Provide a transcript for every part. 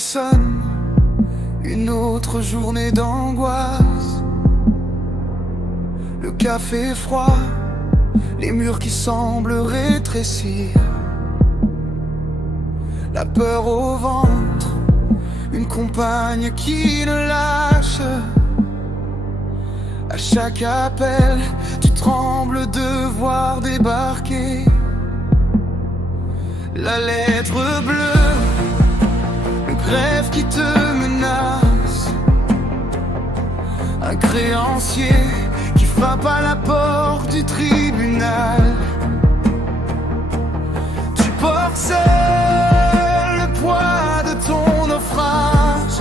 sonne, une autre journée d'angoisse. Le café froid, les murs qui semblent rétrécir, la peur au ventre, une compagne qui ne lâche. À chaque appel, tu trembles de voir débarquer la lettre bleue, le greffe qui te menace, un créancier qui frappe à la porte du tribunal. Tu portes seul le poids de ton naufrage,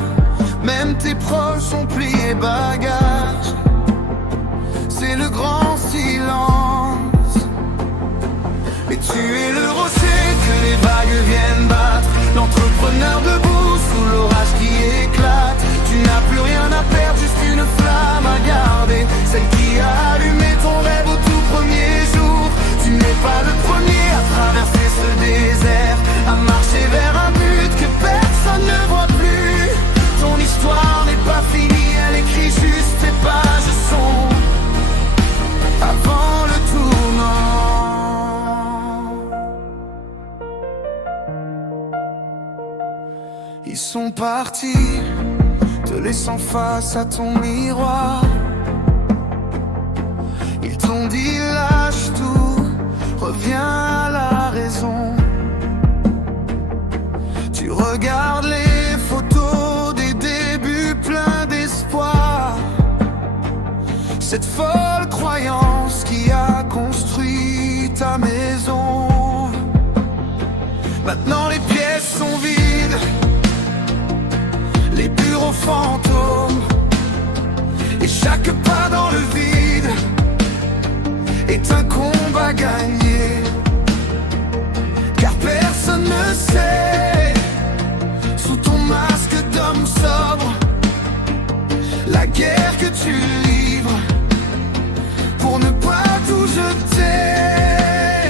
même tes proches sont pliés bagages. C'est le grand silence, mais tu es le rocher que les vagues viennent battre, l'entrepreneur debout sous l'orage qui éclate. Tu n'as plus rien à perdre, juste une flamme à garder, celle qui a allumé ton rêve au tout premier jour. Tu n'es pas le premier à traverser ce désert, à marcher vers un but que personne ne voit plus. Ton histoire n'est pas finie, elle écrit juste tes pages sombres avant le tournant. Ils sont partis, te laissant face à ton miroir. Ils t'ont dit lâche tout, reviens à la raison. Tu regardes les photos des débuts pleins d'espoir, cette folle croyance qui a construit ta maison. Maintenant les pièces sont vides, les bureaux fantômes, et chaque pas dans le vide est un combat gagné. Car personne ne sait, sous ton masque d'homme sobre, la guerre que tu livres pour ne pas tout jeter.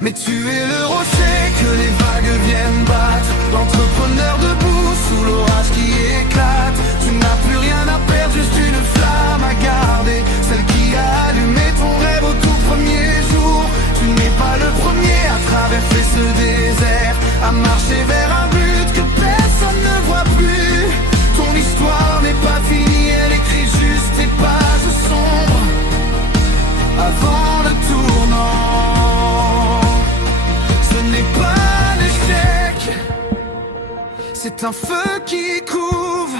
Mais tu es le rocher que les vagues viennent battre, l'entrepreneur debout sous l'orage qui éclate. Tu n'as plus rien à perdre, juste une flamme à garder, celle qui a allumé ton rêve au tout premier jour. Tu n'es pas le premier à traverser ce désert, à marcher vers un but que personne ne voit plus. Ton histoire n'est pas finie, elle écrit juste tes pages sombres avant le tournant. Ce n'est pas un échec, c'est un feu qui couve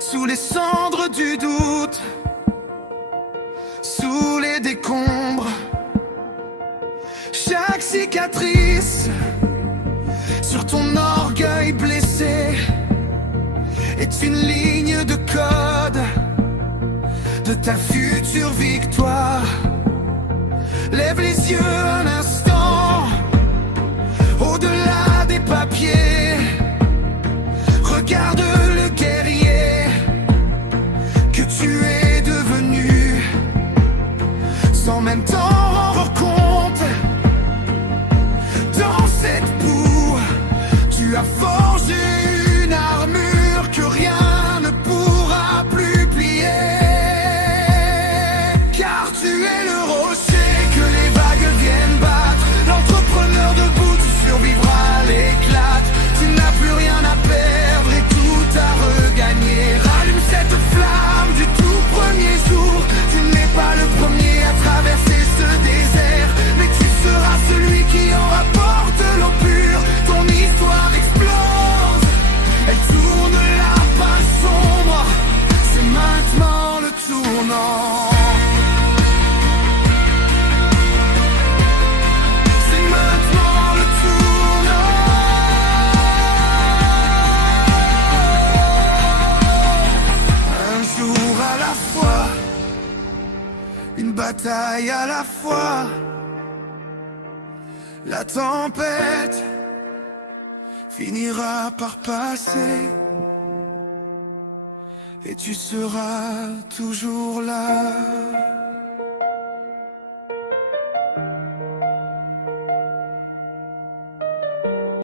sous les cendres du doute, sous les décombres. Chaque cicatrice sur ton orgueil blessé est une ligne de code de ta future victoire. Lève les yeux un instant, au-delà des papiers. Regarde le guerrier que tu es devenu, sans même t'en rendre compte. Dans cette boue, tu as forgé une armure que rien ne pourra plus plier. Car tu es le rocher que les vagues viennent battre, l'entrepreneur debout, tu survivras à l'éclate. Tu n'as plus rien à perdre et tout à regagner. Rallume cette flamme du tout premier jour. Tu n'es pas le premier à traverser ce désert, mais tu seras celui qui en rapporte l'eau pure. Ton histoire explose, elle tourne la page sombre. C'est maintenant le tournant. C'est maintenant le tournant. Un jour à la fois, une bataille à la fois. La tempête finira par passer et tu seras toujours là.